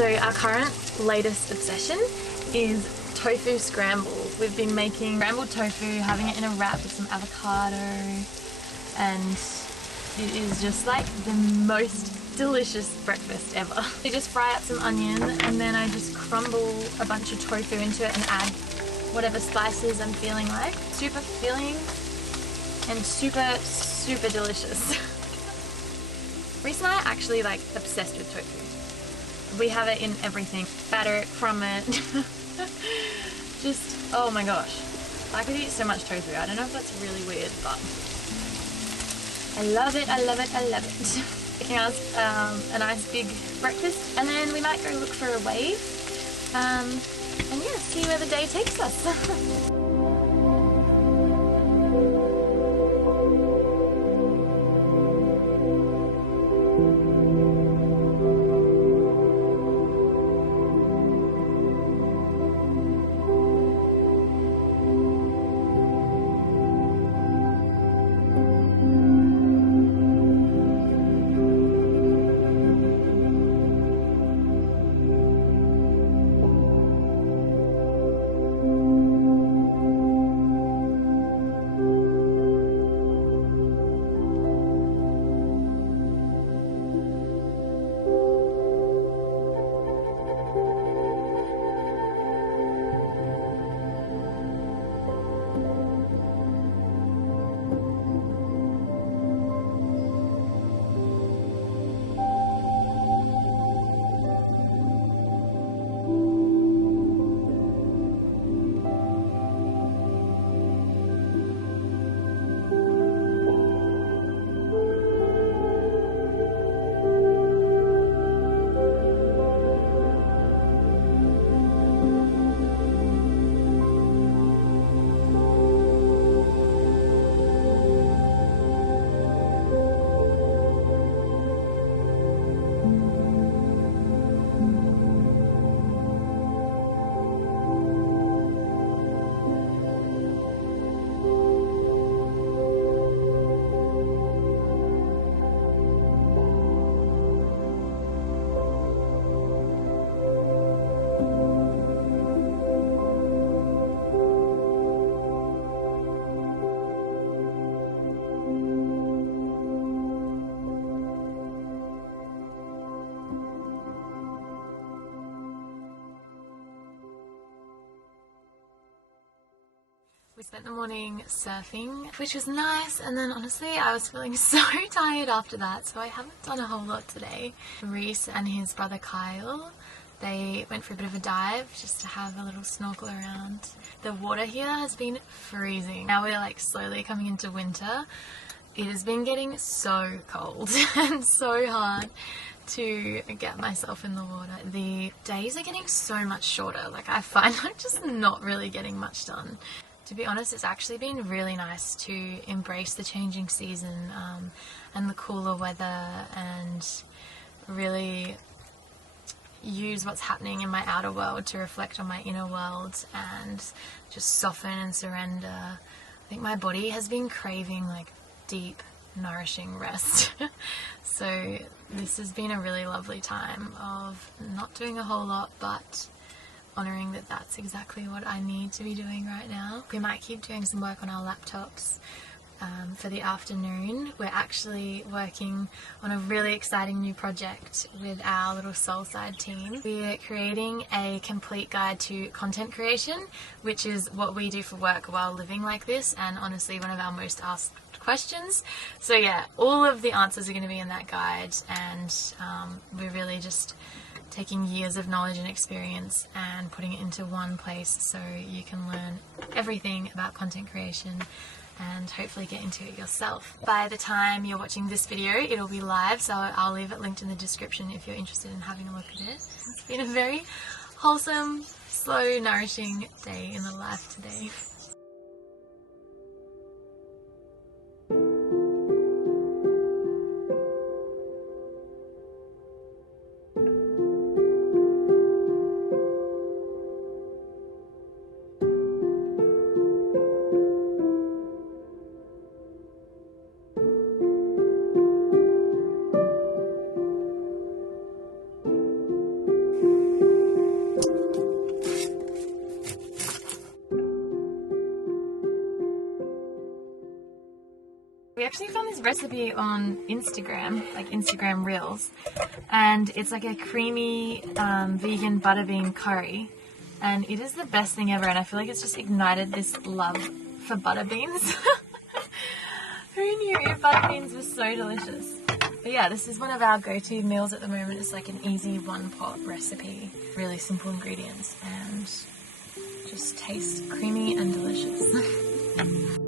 So our current latest obsession is tofu scramble. We've been making scrambled tofu, having it in a wrap with some avocado, and it is just like the most delicious breakfast ever. We just fry up some onion and then I just crumble a bunch of tofu into it and add whatever spices I'm feeling like. Super filling and super delicious. Reece and I are actually like obsessed with tofu. We have it in everything. Batter it, crumb it. Just, oh my gosh. I could eat so much tofu. I don't know if that's really weird, but I love it, I love it, I love it. Making us a nice big breakfast, and then we might go look for a wave, and yeah, see where the day takes us. We spent the morning surfing, which was nice, and then honestly I was feeling so tired after that, so I haven't done a whole lot today. Reece and his brother Kyle, they went for a bit of a dive just to have a little snorkel around. The water here has been freezing. Now we're like slowly coming into winter. It has been getting so cold and so hard to get myself in the water. The days are getting so much shorter. Like I find I'm just not really getting much done. To be honest, it's actually been really nice to embrace the changing season and the cooler weather, and really use what's happening in my outer world to reflect on my inner world and just soften and surrender. I think my body has been craving like deep, nourishing rest. So this has been a really lovely time of not doing a whole lot, but honouring that that's exactly what I need to be doing right now. We might keep doing some work on our laptops for the afternoon. We're actually working on a really exciting new project with our little soul side team. We're creating a complete guide to content creation, which is what we do for work while living like this, and honestly one of our most asked questions. So yeah, all of the answers are going to be in that guide, and we're really just taking years of knowledge and experience and putting it into one place so you can learn everything about content creation and hopefully get into it yourself. By the time you're watching this video, it'll be live, so I'll leave it linked in the description if you're interested in having a look at it. It's been a very wholesome, slow, nourishing day in the life today. actually found this recipe on Instagram, like Instagram Reels, and it's like a creamy vegan butter bean curry, and it is the best thing ever, and I feel like it's just ignited this love for butter beans. Who knew butter beans were so delicious? But yeah, this is one of our go-to meals at the moment. It's like an easy one-pot recipe, really simple ingredients, and just tastes creamy and delicious.